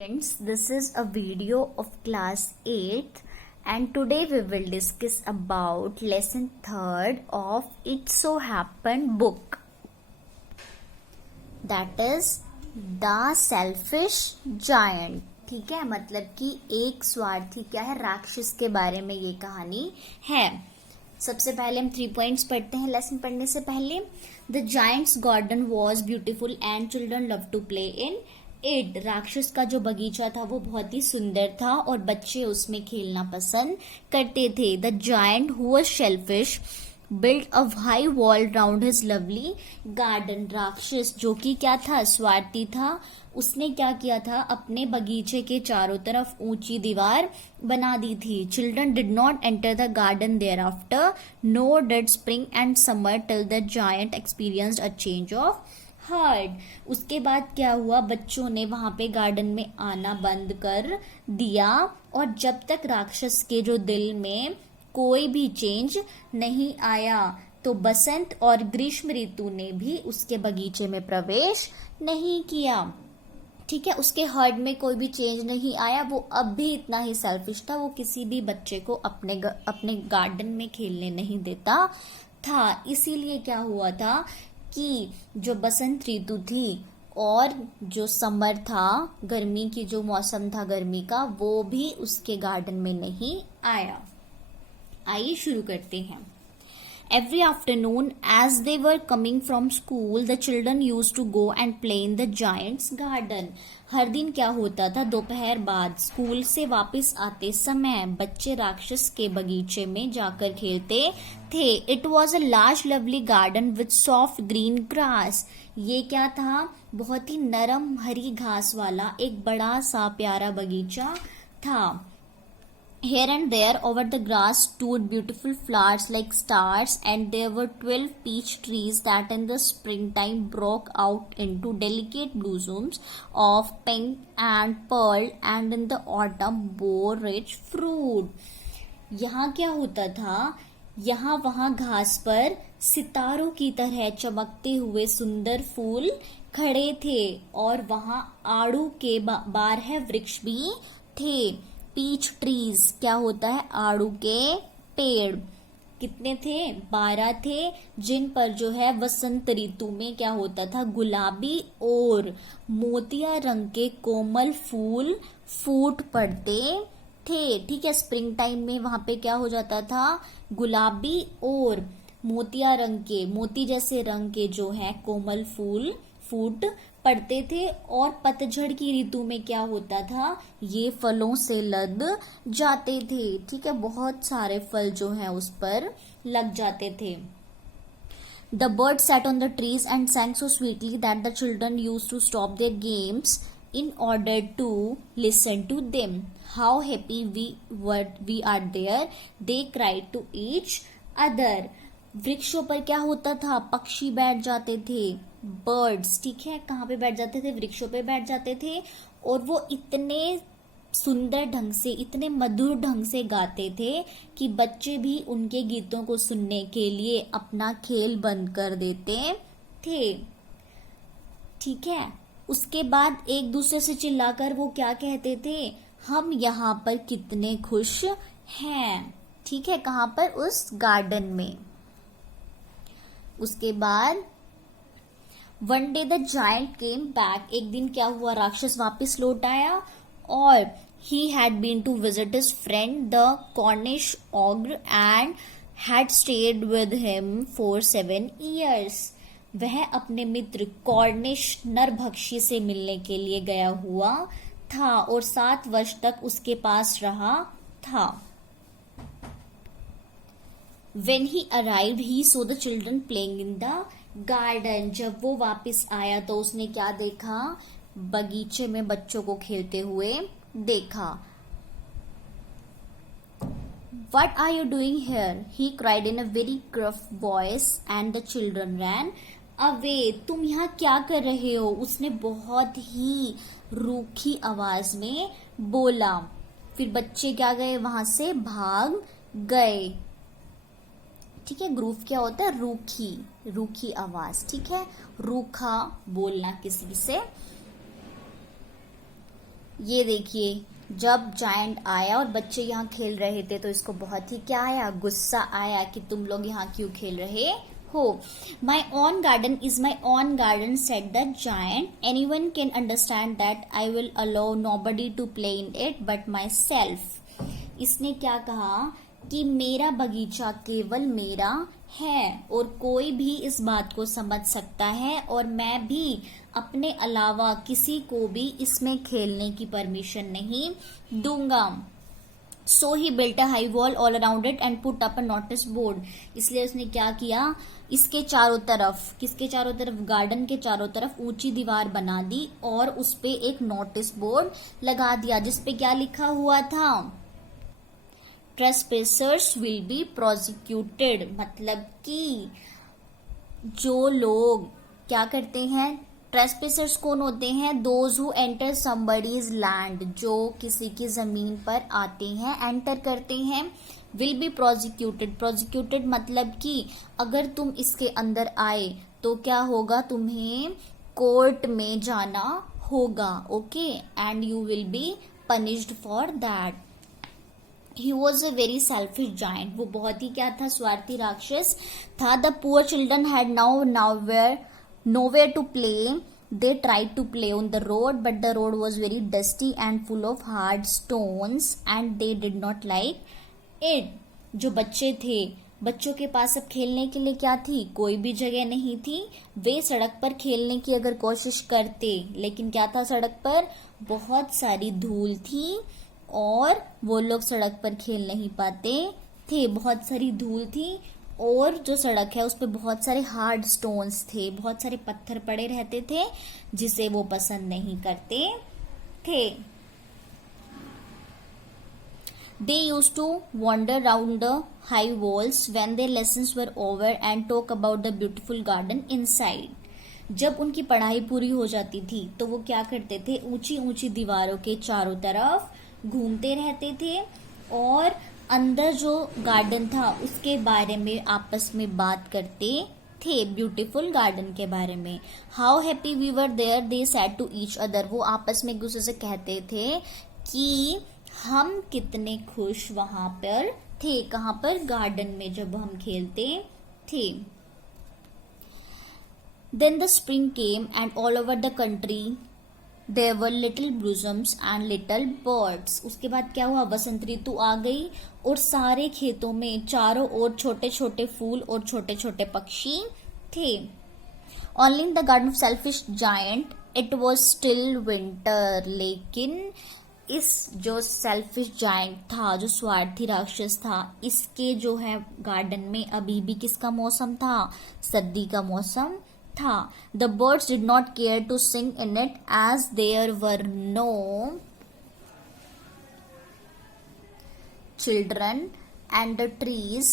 Friends, this is a video of class 8th and today we will discuss about lesson 3rd of It So Happened book, that is The Selfish Giant. ठीक है, मतलब कि एक स्वार्थी क्या है राक्षस के बारे में ये कहानी है। सबसे पहले हम 3 पॉइंट्स पढ़ते हैं लेसन पढ़ने से पहले। The giant's garden was beautiful and children love to play in it. राक्षस का जो बगीचा था वो बहुत ही सुंदर था और बच्चे उसमें खेलना पसंद करते थे। The giant who was shellfish build a high wall round his lovely garden. राक्षस जो कि क्या था, स्वार्थी था, उसने क्या किया था, अपने बगीचे के चारों तरफ ऊंची दीवार बना दी थी। Children did not enter the garden thereafter, no did spring and summer till the giant experienced a change of heart. उसके बाद क्या हुआ, बच्चों ने वहां पे गार्डन में आना बंद कर दिया और जब तक राक्षस के जो दिल में कोई भी चेंज नहीं आया तो बसंत और ग्रीष्म ऋतु ने भी उसके बगीचे में प्रवेश नहीं किया। ठीक है, उसके हार्ट में कोई भी चेंज नहीं आया। वो अब भी इतना ही सेल्फिश था, वो किसी भी बच्चे को अपने गार्डन में खेलने नहीं देता था। इसीलिए क्या हुआ था कि जो बसंत ऋतु थी और जो समर था, गर्मी की जो मौसम था गर्मी का, वो भी उसके गार्डन में नहीं आया। आइए शुरू करते हैं। Every afternoon, as they were coming from school, the children used to go and play in the giant's garden. हर दिन क्या होता था, दोपहर बाद स्कूल से वापस आते समय बच्चे राक्षस के बगीचे में जाकर खेलते थे। It was a large lovely garden with soft green grass. ये क्या था, बहुत ही नरम हरी घास वाला एक बड़ा सा प्यारा बगीचा था। Here and there over the grass stood beautiful flowers like stars, and there were 12 peach trees that in the springtime broke out into delicate blossoms of pink and pearl, and in the autumn bore rich fruit. यहाँ क्या होता था, यहाँ वहाँ घास पर सितारों की तरह चमकते हुए सुंदर फूल खड़े थे और वहाँ आड़ू के 12 वृक्ष भी थे। पीच ट्रीज क्या होता है, आड़ू के पेड़ कितने थे, 12 थे, जिन पर जो है वसंत ऋतु में क्या होता था, गुलाबी और मोतिया रंग के कोमल फूल फूट पड़ते थे। ठीक है, स्प्रिंग टाइम में वहां पे क्या हो जाता था, गुलाबी और मोतिया रंग के, मोती जैसे रंग के जो है कोमल फूल फूट पड़ते थे। और पतझड़ की ऋतु में क्या होता था, ये फलों से लद जाते थे। ठीक है, बहुत सारे फल जो है उस पर लग जाते थे। The birds sat on the trees and sang so sweetly that the children used to stop their games in order to listen to them. How happy we are there, they cried to each other. वृक्षों पर क्या होता था, पक्षी बैठ जाते थे, birds. ठीक है, कहाँ पे बैठ जाते थे, वृक्षों पे बैठ जाते थे और वो इतने सुंदर ढंग से, इतने मधुर ढंग से गाते थे कि बच्चे भी उनके गीतों को सुनने के लिए अपना खेल बंद कर देते थे। ठीक है, उसके बाद एक दूसरे से चिल्लाकर वो क्या कहते थे, हम यहाँ पर कितने खुश हैं। ठीक है, कहाँ पर, उस गार्डन में। उसके बाद one day the giant came back. एक दिन क्या हुआ, राक्षस वापस लौट आया और he had been to visit his friend the Cornish ogre and had stayed with him for 7 years. वह अपने मित्र कॉर्निश नरभक्षी से मिलने के लिए गया हुआ था और 7 वर्ष तक उसके पास रहा था। When he arrived, he saw the children playing in the garden. जब वो वापस आया तो उसने क्या देखा, बगीचे में बच्चों को खेलते हुए देखा। What are you doing here? He cried in a very gruff voice, and the children ran away. तुम यहाँ क्या कर रहे हो, उसने बहुत ही रूखी आवाज में बोला। फिर बच्चे क्या गए, वहां से भाग गए। ठीक है, ग्रूव क्या होता है, रूखी आवाज। ठीक है, रूखा बोलना किसी से। ये देखिए, जब जायंट आया और बच्चे यहाँ खेल रहे थे तो इसको बहुत ही क्या आया, गुस्सा आया कि तुम लोग यहाँ क्यों खेल रहे हो. My own garden is my own garden, said the giant. Anyone can understand that I will allow nobody to play in it but myself. इसने क्या कहा कि मेरा बगीचा केवल मेरा है और कोई भी इस बात को समझ सकता है और मैं भी अपने अलावा किसी को भी इसमें खेलने की परमिशन नहीं दूंगा. So he built a high wall all around it and put up a notice board. इसलिए उसने क्या किया, इसके चारों तरफ, किसके चारों तरफ, गार्डन के चारों तरफ ऊंची दीवार बना दी और उस पे एक नोटिस बोर्ड लगा दिया जिसपे क्या लिखा हुआ था, ट्रेसपेसर्स विल बी प्रोसिक्यूटेड. मतलब कि जो लोग क्या करते हैं, ट्रेसपेसर्स कौन होते हैं, those who enter somebody's land, जो किसी की जमीन पर आते हैं, एंटर करते हैं. विल बी प्रोसिक्यूटेड, प्रोसिक्यूटेड मतलब कि अगर तुम इसके अंदर आए तो क्या होगा, तुम्हें कोर्ट में जाना होगा. Okay, and you will be punished for that. He was a very selfish giant. वो बहुत ही क्या था, स्वार्थी राक्षस था. The poor children had nowhere to play. They tried to play on the road, but the road was very dusty and full of hard stones, and they did not like it. जो बच्चे थे, बच्चों के पास अब खेलने के लिए क्या थी, कोई भी जगह नहीं थी. वे सड़क पर खेलने की अगर कोशिश करते, लेकिन क्या था सड़क पर, बहुत सारी धूल थी और वो लोग सड़क पर खेल नहीं पाते थे. बहुत सारी धूल थी और जो सड़क है उस पे बहुत सारे हार्ड स्टोन्स थे, बहुत सारे पत्थर पड़े रहते थे जिसे वो पसंद नहीं करते थे. They used to wander round the high walls when their lessons were over and talk about the beautiful garden inside. जब उनकी पढ़ाई पूरी हो जाती थी तो वो क्या करते थे, ऊंची ऊंची दीवारों के चारों तरफ घूमते रहते थे और अंदर जो गार्डन था उसके बारे में आपस में बात करते थे, ब्यूटीफुल गार्डन के बारे में. How happy we were there they said to each other. वो आपस में एक दूसरे से कहते थे कि हम कितने खुश वहां पर थे. कहां पर, गार्डन में जब हम खेलते थे. Then the spring came and all over the country there were little blossoms and little birds. उसके बाद क्या हुआ, बसंत ऋतु आ गई और सारे खेतों में चारों ओर छोटे छोटे फूल और छोटे छोटे पक्षी थे. Only in the garden of selfish giant it was still winter. लेकिन इस जो सेल्फिश जायंट था, जो स्वार्थी राक्षस था, इसके जो है गार्डन में अभी भी किसका मौसम था, सर्दी का मौसम था. The birds did not care to sing in it as there were no children and the trees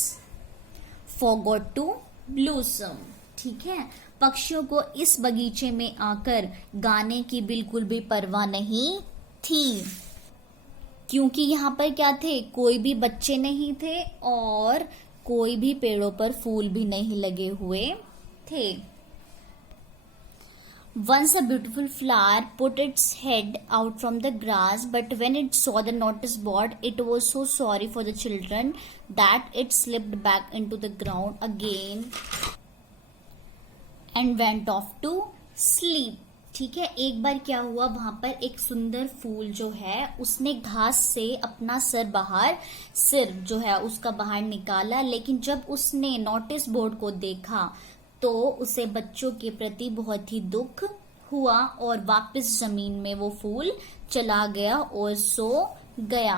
forgot to blossom. ठीक है, पक्षियों को इस बगीचे में आकर गाने की बिल्कुल भी परवाह नहीं थी क्योंकि यहाँ पर क्या थे, कोई भी बच्चे नहीं थे और कोई भी पेड़ों पर फूल भी नहीं लगे हुए थे. Once a beautiful flower put its head out from the grass, but when it saw the notice board, it was so sorry for the children that it slipped back into the ground again and went off to sleep. ठीक है, एक बार क्या हुआ, वहां पर एक सुंदर फूल जो है उसने घास से अपना सिर जो है उसका बाहर निकाला, लेकिन जब उसने नोटिस बोर्ड को देखा तो उसे बच्चों के प्रति बहुत ही दुख हुआ और वापस जमीन में वो फूल चला गया और सो गया.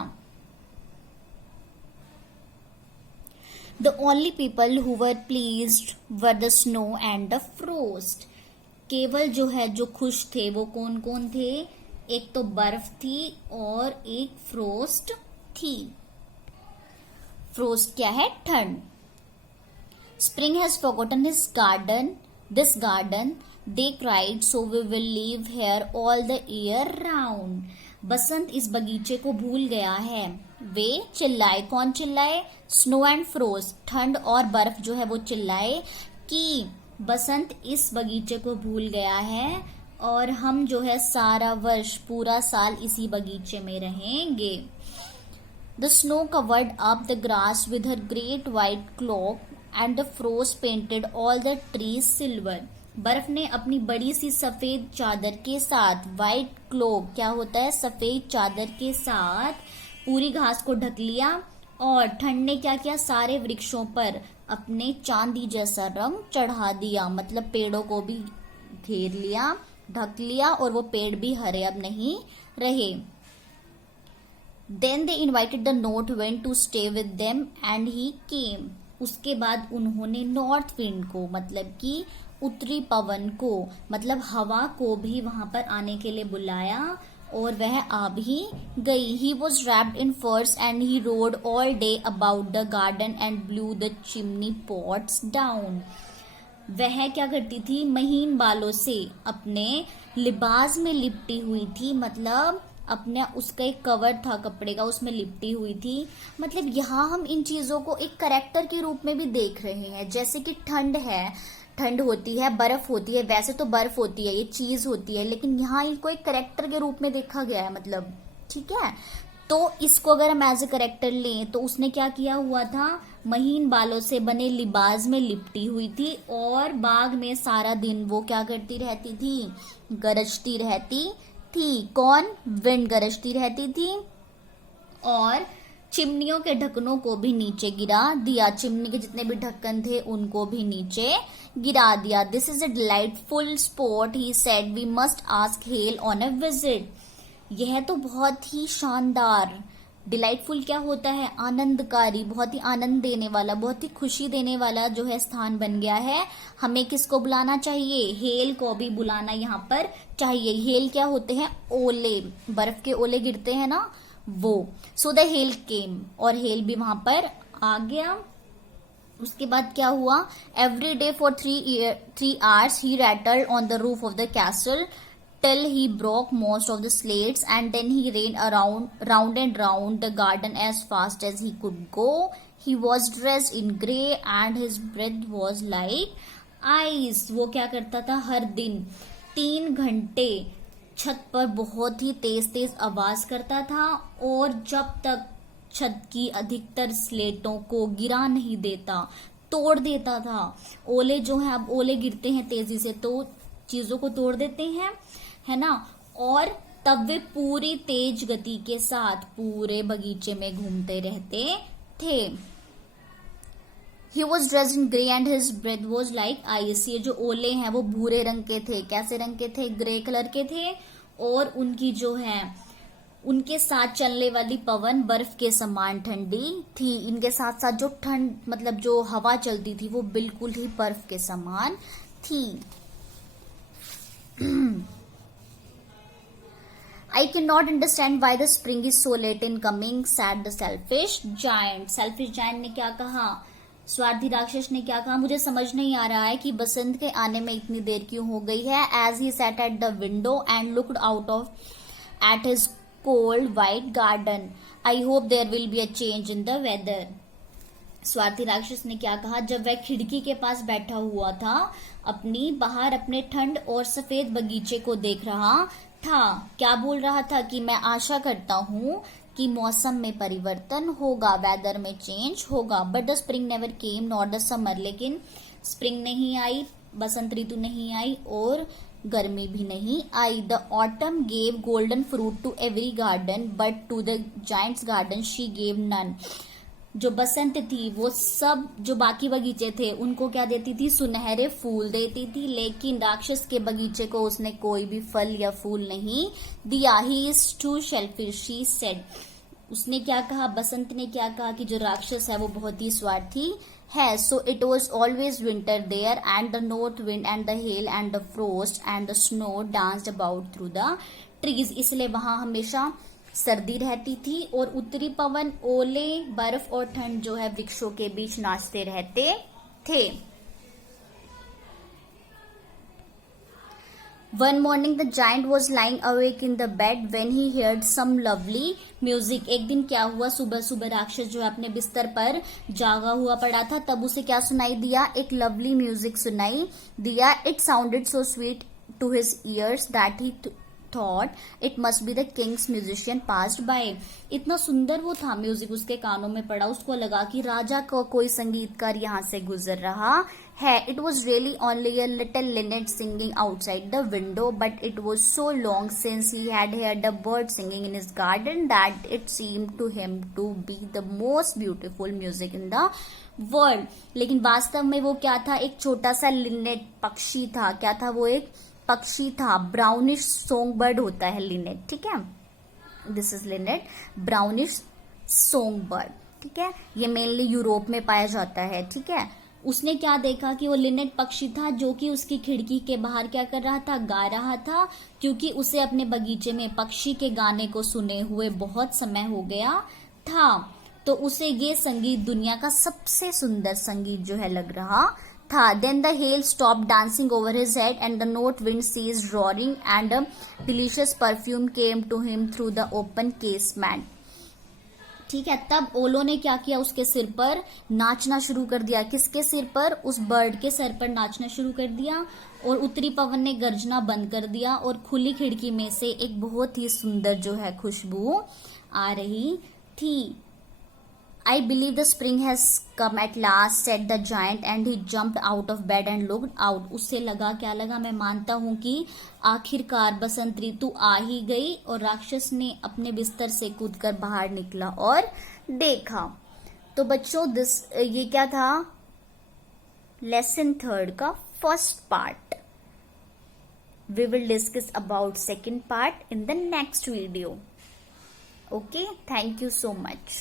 The only people who were pleased were the snow and the frost. केवल जो है जो खुश थे वो कौन कौन थे, एक तो बर्फ थी और एक फ्रोस्ट थी. फ्रोस्ट क्या है, ठंड. Spring has forgotten this garden, they cried, so we will live here all the year round. बसंत इस बगीचे को भूल गया है. वे चिल्लाए, कौन चिल्लाए, स्नो एंड फ्रोस्ट, ठंड और बर्फ जो है वो चिल्लाए कि बसंत इस बगीचे को भूल गया है और हम जो है सारा वर्ष पूरा साल इसी बगीचे में रहेंगे। The snow covered up the grass with her great white clock and the frost painted all the trees silver. बर्फ ने अपनी बड़ी सी सफेद चादर के साथ, व्हाइट क्लोक क्या होता है, सफेद चादर के साथ पूरी घास को ढक लिया, और ठंड ने क्या किया, सारे वृक्षों पर अपने चांदी जैसा रंग चढ़ा दिया, मतलब पेड़ों को भी घेर लिया, ढक लिया, और वो पेड़ भी हरे अब नहीं रहे। Then they invited the north wind to stay with them and he came. उसके बाद उन्होंने नॉर्थ विंड को, मतलब कि उत्तरी पवन को, मतलब हवा को भी वहां पर आने के लिए बुलाया, और वह आ भी गई। He was wrapped in furs and he rode all day about the garden and blew the chimney pots down. वह क्या करती थी, महीन बालों से अपने लिबास में लिपटी हुई थी, मतलब अपने उसका एक कवर था कपड़े का, उसमें लिपटी हुई थी। मतलब यहाँ हम इन चीजों को एक करेक्टर के रूप में भी देख रहे हैं, जैसे कि ठंड है, ठंड होती है, बर्फ होती है, वैसे तो बर्फ होती है, ये चीज होती है, लेकिन यहाँ इनको एक करेक्टर के रूप में देखा गया है, मतलब ठीक है। तो इसको अगर हम एज ए करेक्टर लें तो उसने क्या किया हुआ था, महीन बालों से बने लिबास में लिपटी हुई थी, और बाग में सारा दिन वो क्या करती रहती थी, गरजती रहती थी। कौन, विंड गरजती रहती थी, और चिमनियों के ढक्कनों को भी नीचे गिरा दिया, चिमनी के जितने भी ढक्कन थे उनको भी नीचे गिरा दिया। This is a delightful spot, he said, we must ask hail on a visit. यह तो बहुत ही शानदार, डिलाइटफुल क्या होता है, आनंदकारी, बहुत ही आनंद देने वाला, बहुत ही खुशी देने वाला जो है स्थान बन गया है। हमें किसको बुलाना चाहिए, हेल को भी बुलाना यहाँ पर चाहिए। हेल क्या होते हैं, ओले, बर्फ के ओले गिरते हैं ना वो। सो द हेल केम, और हेल भी वहां पर आ गया। उसके बाद क्या हुआ, every day for 3 hours he rattled on the roof of the castle till he broke most of the slates, and then he ran round and round the garden as fast as he could go. He was dressed in grey and his breath was like ice. वो क्या करता था, हर दिन 3 घंटे छत पर बहुत ही तेज तेज आवाज करता था, और जब तक छत की अधिकतर स्लेटों को गिरा नहीं देता, तोड़ देता था। ओले जो है, अब ओले गिरते हैं तेजी से तो चीजों को तोड़ देते हैं, है ना, और तब वे पूरी तेज गति के साथ पूरे बगीचे में घूमते रहते थे। He was dressed in grey and his breath was like ice. ये जो ओले हैं वो भूरे रंग के थे, कैसे रंग के थे, ग्रे कलर के थे, और उनकी जो है उनके साथ चलने वाली पवन बर्फ के समान ठंडी थी। इनके साथ साथ जो ठंड, मतलब जो हवा चलती थी वो बिल्कुल ही बर्फ के समान थी। I cannot understand why the spring is so late in coming, said the selfish giant. Selfish giant ने क्या कहा, स्वार्थी राक्षस ने क्या कहा, मुझे समझ नहीं आ रहा है कि बसंत के आने में इतनी देर क्यों हो गई है। As he sat at the window and looked out at his cold white garden, I hope there will be a change in the weather. स्वार्थी राक्षस ने क्या कहा, जब वह खिड़की के पास बैठा हुआ था, अपनी बाहर अपने ठंड और सफेद बगीचे को देख रहा था, क्या बोल रहा था कि मैं आशा करता हूँ कि मौसम में परिवर्तन होगा, वेदर में चेंज होगा। But the spring never came not the summer, लेकिन स्प्रिंग नहीं आई, बसंत ऋतु नहीं आई, और गर्मी भी नहीं आई। The autumn gave golden fruit to every garden, but to the giant's garden she gave none. जो बसंत थी वो सब, जो बाकी बगीचे थे उनको क्या देती थी, सुनहरे फूल देती थी, लेकिन राक्षस के बगीचे को उसने कोई भी फल या फूल नहीं दिया। He is too selfish, she said. उसने क्या कहा, बसंत ने क्या कहा कि जो राक्षस है वो बहुत ही स्वार्थी है। So it was always winter there, and the north wind and the hail and the frost and the snow danced about through the trees. इसलिए वहां हमेशा सर्दी रहती थी, और उत्तरी पवन, ओले, बर्फ और ठंड जो है वृक्षों के बीच नाचते रहते थे। One morning the giant was lying awake in the bed when he heard some lovely music. एक दिन क्या हुआ, सुबह सुबह राक्षस जो है अपने बिस्तर पर जागा हुआ पड़ा था, तब उसे क्या सुनाई दिया, एक लवली म्यूजिक सुनाई दिया। It sounded so sweet to his ears that he thought it must be the king's musician passed by. इतना सुंदर वो था, म्यूजिक उसके कानों में पड़ा, उसको लगा कि राजा को कोई संगीतकार यहाँ से गुजर रहा है. It was really only a little linnet singing outside the window, but it was so long since he had heard a bird singing in his garden that it seemed to him to be the most beautiful music in the world. लेकिन वास्तव में वो क्या था, एक छोटा सा Lynette पक्षी था. क्या था वो, एक पक्षी था. ब्राउनिश सॉन्ग बर्ड होता है लिनेट, ठीक है. This is Lynette, brownish song bird, ठीक है. ये मेनली यूरोप में पाया जाता है, ठीक है. उसने क्या देखा कि वो लिनेट पक्षी था जो कि उसकी खिड़की के बाहर क्या कर रहा था, गा रहा था, क्योंकि उसे अपने बगीचे में पक्षी के गाने को सुने हुए बहुत समय हो गया था. तो उसे ये संगीत दुनिया का सबसे सुंदर संगीत जो है लग रहा था. Then the hail stopped dancing over his head and the north wind ceased roaring and a delicious perfume came to him through the open casement. ठीक है. तब ओलो ने क्या किया, उसके सिर पर नाचना शुरू कर दिया. किसके सिर पर, उस बर्ड के सिर पर नाचना शुरू कर दिया. और उत्तरी पवन ने गर्जना बंद कर दिया और खुली खिड़की में से एक बहुत ही सुंदर जो है खुशबू आ रही थी. I believe the spring has come at last, said the giant, and he jumped out of bed and looked out. उससे लगा, क्या लगा, मैं मानता हूँ कि आखिरकार बसंत ऋतु आ ही गई. और राक्षस ने अपने बिस्तर से कूदकर बाहर निकला और देखा. तो बच्चों ये क्या था, लेसन 3 का first part. We will discuss about second part in the next video. Okay, thank you so much.